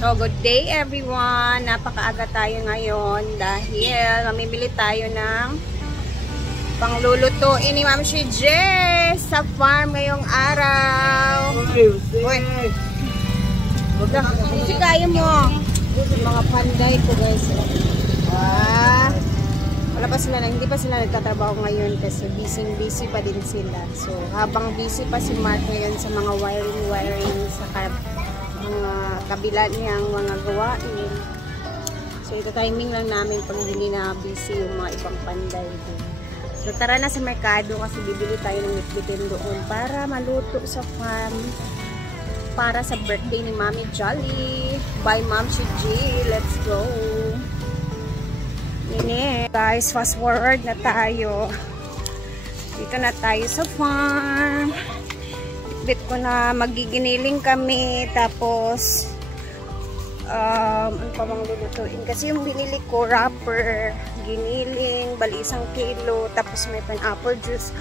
So, good day everyone. Napakaaga tayo ngayon dahil mamimili tayo ng panglulutuin ni Ma'am si Jess sa farm ngayong araw. Uy! Kasi kaya mo. Mga panday ko guys. Wala pa sila, hindi pa sila nagtatrabaho ngayon kasi busy pa din sila. So, habang busy pa si Mark ngayon sa mga wiring sa mga kabila niyang mga gawain. So, ito timing lang namin pag hindi na busy yung mga ibang panday din. So, tara na sa merkado kasi bibili tayo ng mitbitin doon para maluto sa farm para sa birthday ni Mami Jolly. By Ma'am si G. Let's go! Yun guys, fast forward na tayo. Dito na tayo sa farm. Bit ko na magiginiling kami. Tapos ano pa bang lulutuin? Kasi yung binili ko, wrapper, giniling, bali 1 kilo. Tapos may pineapple juice.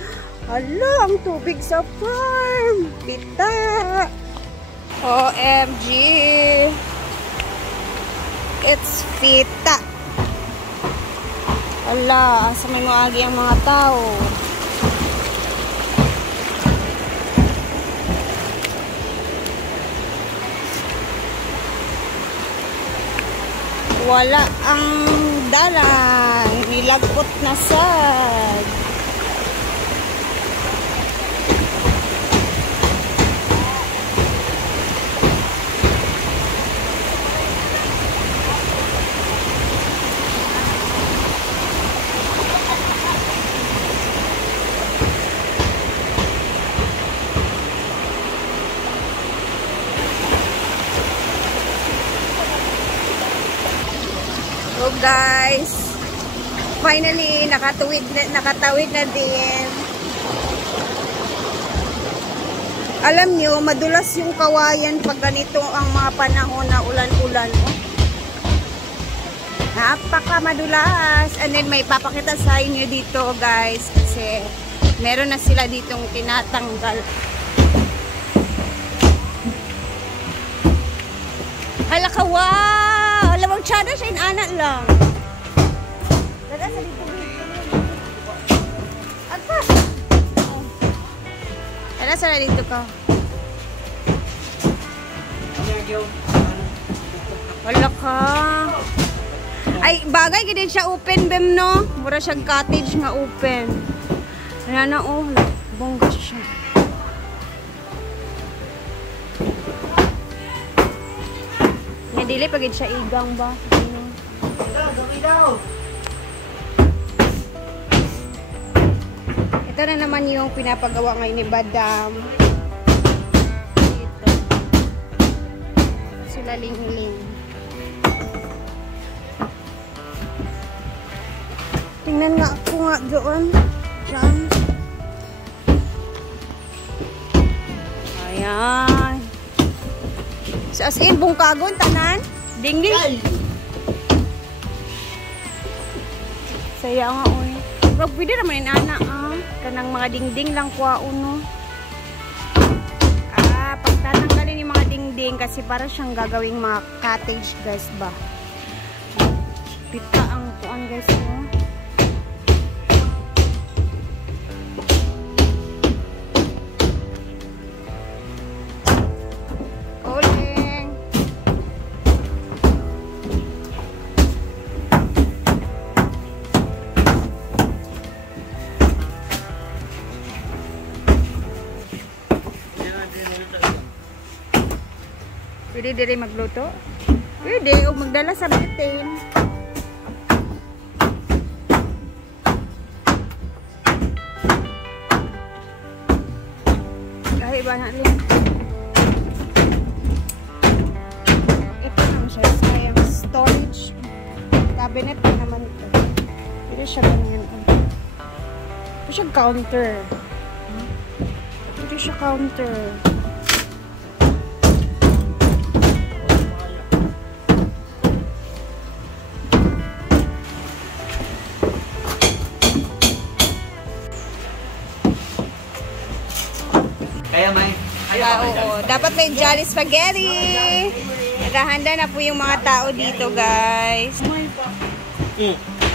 Hala, ang tubig sa farm. Pita. OMG. It's pita. Ala, sa may muagi ang mga tao. Wala ang dalan. Nilagpot na sad. So guys, finally nakatawid na din. Alam nyo, madulas yung kawayan pag ganito ang mga panahon na ulan-ulan. Napaka madulas. And then may papakita sa inyo dito guys kasi meron na sila ditong tinatanggal. Hala ka, wow! Alam, tsada siya anak lang. Dada sa dito. Apa? Dada sa dito ka. Wala ka. Ay, bagay ka din siya open, Bem, no? Mura siyang cottage nga open. Wala na, oh. Bongga siya. Dili pagid siya igang ba? Ito na naman yung pinapagawa ngayon ni Badam. Dito. Sila ling-ling. Tingnan nga ako nga doon. Diyan. Ayan. So, as in, bungkagon, tanan. Ding-ding. Saya nga, oy. Wag, pwede naman yung anak, ah. Kanang mga ding-ding lang kuha uno. Pagtatanggalin yung mga ding-ding kasi para siyang gagawing mga cottage, guys, ba? Pita ang kuan, guys, no? Pwede diri magluto? Pwede, o magdala sa bitin. Kahit ba natin? Ito naman siya. Sayang storage cabinet pa naman ito. Pwede siya ganyan. Pwede siya counter. Pwede siya counter. Kaya may Oo, dapat may Jolly Spaghetti. Naghahanda na po yung mga tao dito, guys.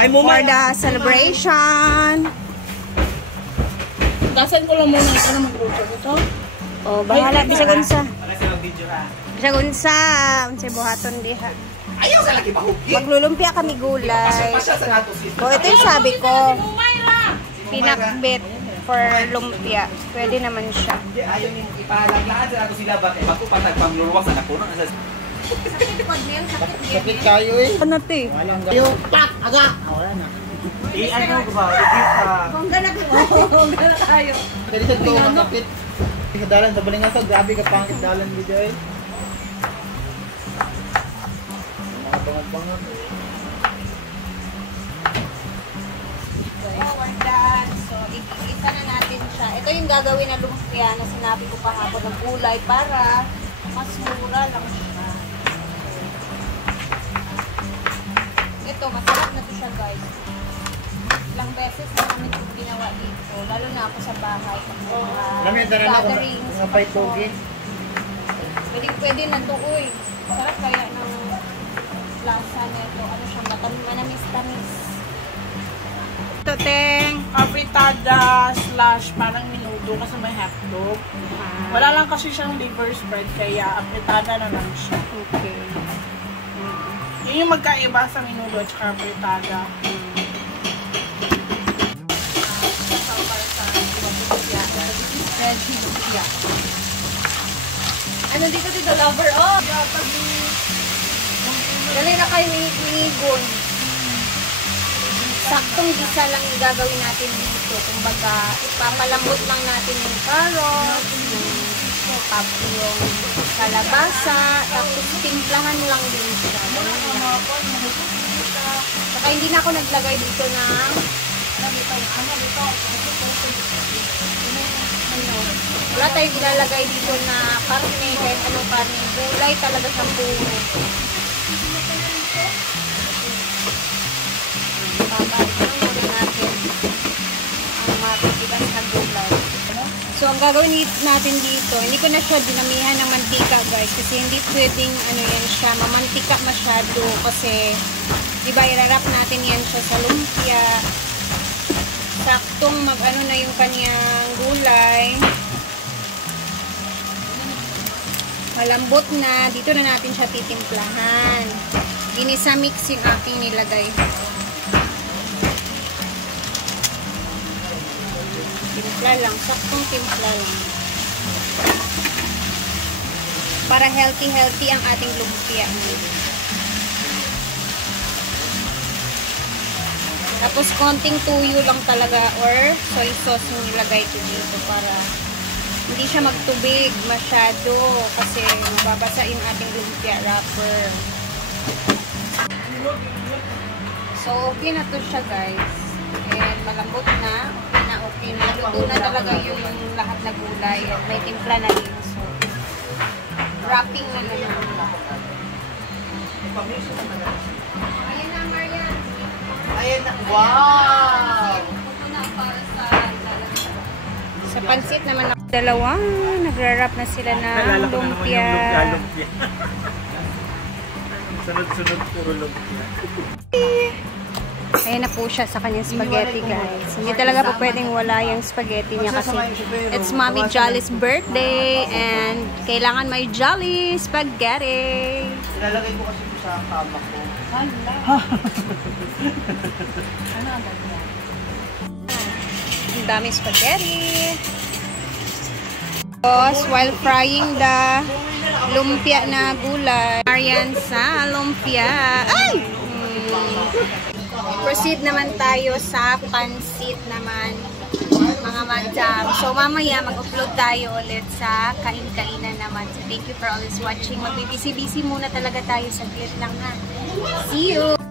Ay, For the celebration. Dasan ko lang muna ito na mag-road ito. Oh, bahala. Bisag unsa. Bisag unsa. Unsay buhaton diha. Ayaw sa laki bahugi. Maglulumpia kami gulay. So, ito yung sabi ko. Pinakbit for lumpia. Pwede naman siya. Ayaw niyong ipalaglaan sa ato sila. Bakit ako patag pangluruwas na nakunan. Sakit kayo eh. Ano ito eh? Kayo, pak! Aga! Wala na. Ano ba? Kung gana kayo. Dali sa ito, makapit. Sa dalan, sa balingan sa, grabe ka pangit dalan video eh. Mga bangat-bangat. Oh, we're done. So, isa na natin siya. Ito yung gagawin na lumpia na sinabi ko kahapon ng gulay para mas mura lang siya. Ito, masarap na to siya, guys. Ilang beses na kami ito ginawa dito. Lalo na ako sa bahay. Namin, tara na ako mga paipogi. Pwede na to, uy. Sarap kaya ng lasa nito. Ano siya, manamis-tamis. Ito, Teng. Apritada / parang minudo kasi may hotdog. Wala lang kasi siyang liver spread kaya apritada na lang siya. Okay. Yun yung magkaiba sa minudo at saka apritada. Ano dito lover? Oh! Dali na kayo inigon. Saktong gisa lang yung gagawin natin dito. Kumbaga, ipapalambot lang natin yung carrots, tapos yung kalabasa, tapos timplahan lang din siya. Saka hindi na ako naglagay dito ng wala tayong nilalagay dito na karne, kahit anong karne. Gulay talaga siyang puro. Babalik muna natin ang matitigas na gulay. So, ang gagawin natin dito, hindi ko na siya dinamihan ng mantika, guys. Kasi hindi pwedeng, yan siya, mamantika masyado. Kasi, di ba, irarap natin yan siya sa lumpia. Saktong na yung kanyang gulay. Malambot na. Dito na natin siya titimplahan. Ginisa mix yung aking nilagay. Timpla lang. Saktong timpla lang. Para healthy ang ating lumpia. Tapos konting tuyo lang talaga or soy sauce yung nilagay ko dito para hindi siya magtubig masyado kasi mababasa yung ating lumpia wrapper. So, okay na to siya, guys. And malambot na. Okay na. Luto na talaga yung lahat na gulay. At may timpla na din. So, wrapping na lang. Ayan na, Marian. Ayan na. Wow! Sa pansit naman ako dalawa. Nagra-wrap na sila ng lumpia. Sunod-sunod puro lumpia. Ayan na po siya sa kanyang spaghetti, guys. Hindi talaga po pwedeng wala yung spaghetti niya kasi it's Mommy Jolly's birthday and kailangan may Jolly spaghetti. Ilalagay ko kasi ito sa kama ko. Ano ang ganyan? Ang dami spaghetti. Tapos, while frying the lumpia na gulay, Marian sa lumpia. Ay! Proceed naman tayo sa pansit naman, mga madam. So, mamaya mag-upload tayo ulit sa kain-kainan naman. So, thank you for always watching. Magbibisi-bisi muna talaga tayo. Saglit lang, ha. See you!